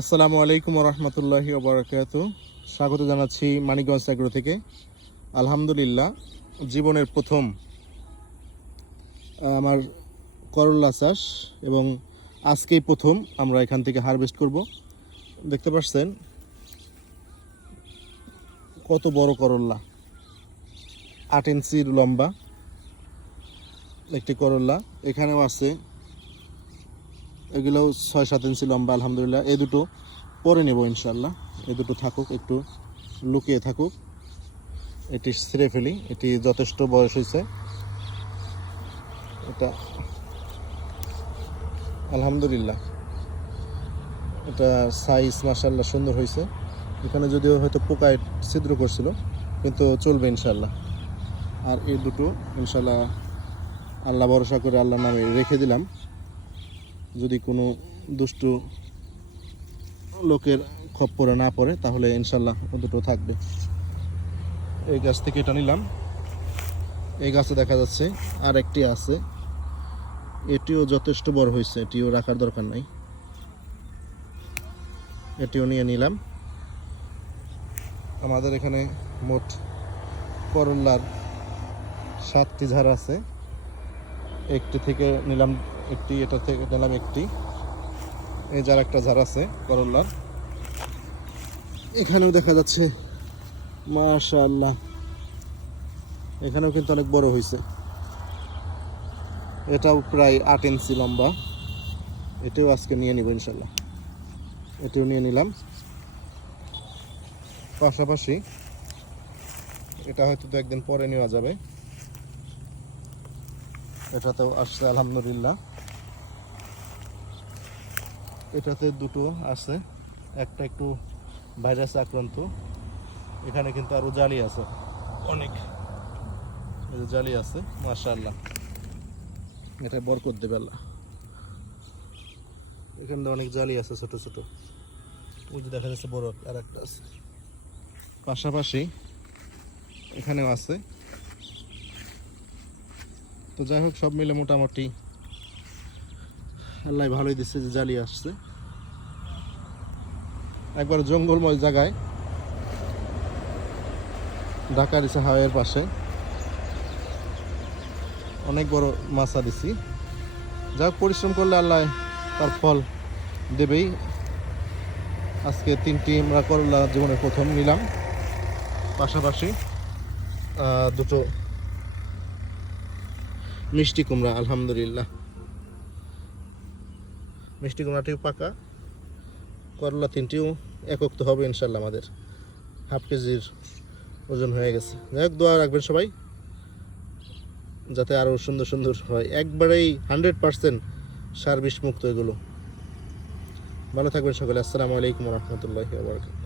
আসসালামু আলাইকুম রহমতুল্লাহি ওবরাকাতু। স্বাগত জানাচ্ছি মানিকগঞ্জ এগ্রো থেকে। আলহামদুলিল্লাহ, জীবনের প্রথম আমার করল্লা চাষ এবং আজকেই প্রথম আমরা এখান থেকে হারভেস্ট করব। দেখতে পাচ্ছেন কত বড় করল্লা, 8 ইঞ্চির লম্বা একটি করল্লা। এখানেও আছে, এগুলোও 6-7 ইঞ্চি লম্বা। আলহামদুলিল্লাহ, এই দুটো পরে নেব ইনশাল্লাহ। এই দুটো থাকুক, একটু লুকিয়ে থাকুক। এটি ছিঁড়ে ফেলি, এটি যথেষ্ট বয়স হয়েছে। এটা আলহামদুলিল্লাহ, এটা সাইজ মাশাআল্লাহ সুন্দর হয়েছে। এখানে যদিও হয়তো পোকায় ছিদ্র করছিল, কিন্তু চলবে ইনশাল্লাহ। আর এই দুটো ইনশাল্লাহ আল্লাহ ভরসা করে আল্লাহর নামে রেখে দিলাম। যদি কোনো দুষ্টু লোকের খপ্পরে না পড়ে তাহলে ইনশাল্লাহ ও দুটো থাকবে। এই গাছ থেকে এটা নিলাম। এই গাছে দেখা যাচ্ছে আর একটি আছে, এটিও যথেষ্ট বড় হয়েছে, এটিও রাখার দরকার নাই, এটিও নিয়ে নিলাম। আমাদের এখানে মোট করল্লার 7টি ঝাড় আছে। একটি থেকে নিলাম একটি, এটা থেকে নিলাম একটি। এই যার একটা ঝাড় আছে করল্লার, এখানেও দেখা যাচ্ছে মাশাআল্লাহ, এখানেও কিন্তু অনেক বড় হয়েছে। এটাও প্রায় 8 ইঞ্চি লম্বা। এটাও আজকে নিয়ে নিব ইনশাল্লাহ। এটাও নিয়ে নিলাম। পাশাপাশি এটা হয়তো 2 একদিন পরে নেওয়া যাবে। এটাতেও আসছে আলহামদুলিল্লাহ। এটাতে দুটো আছে, একটা একটু ভাইরাস আক্রান্ত। এখানে কিন্তু আরো জালি আছে অনেক, জালি আছে মাশাআল্লাহ। এটা বরকত দেবে আল্লাহ। এখানে অনেক জালি আছে ছোট ছোট, ওই যে দেখা যাচ্ছে বড় আর একটা আছে। পাশাপাশি এখানেও আছে। তো যাই হোক, সব মিলে মোটামুটি আল্লাহ ভালোই দিচ্ছে যে জালি আসছে। একবার জঙ্গলময় জায়গায়, ঢাকার ইসা হাওয়ের পাশে অনেক বড় মাছা দিছি। যাই হোক, পরিশ্রম করলে আল্লাহ তার ফল দেবেই। আজকে 3টি আমরা করলা জীবনের প্রথম নিলাম। পাশাপাশি দুটো মিষ্টি কুমড়া, আলহামদুলিল্লাহ। মিষ্টি কুমড়াটিও পাকা, করলা 3টিও একক তো হবে ইনশাল্লাহ। আমাদের ½ কেজির ওজন হয়ে গেছে। যাই হোক, দোয়া রাখবেন সবাই যাতে আরও সুন্দর সুন্দর হয়। একবারেই 100% সার বিষ মুক্ত এগুলো। ভালো থাকবেন সকলে। আসসালামু আলাইকুম রহমতুল্লাহি ওয়া বারাকাতুহু।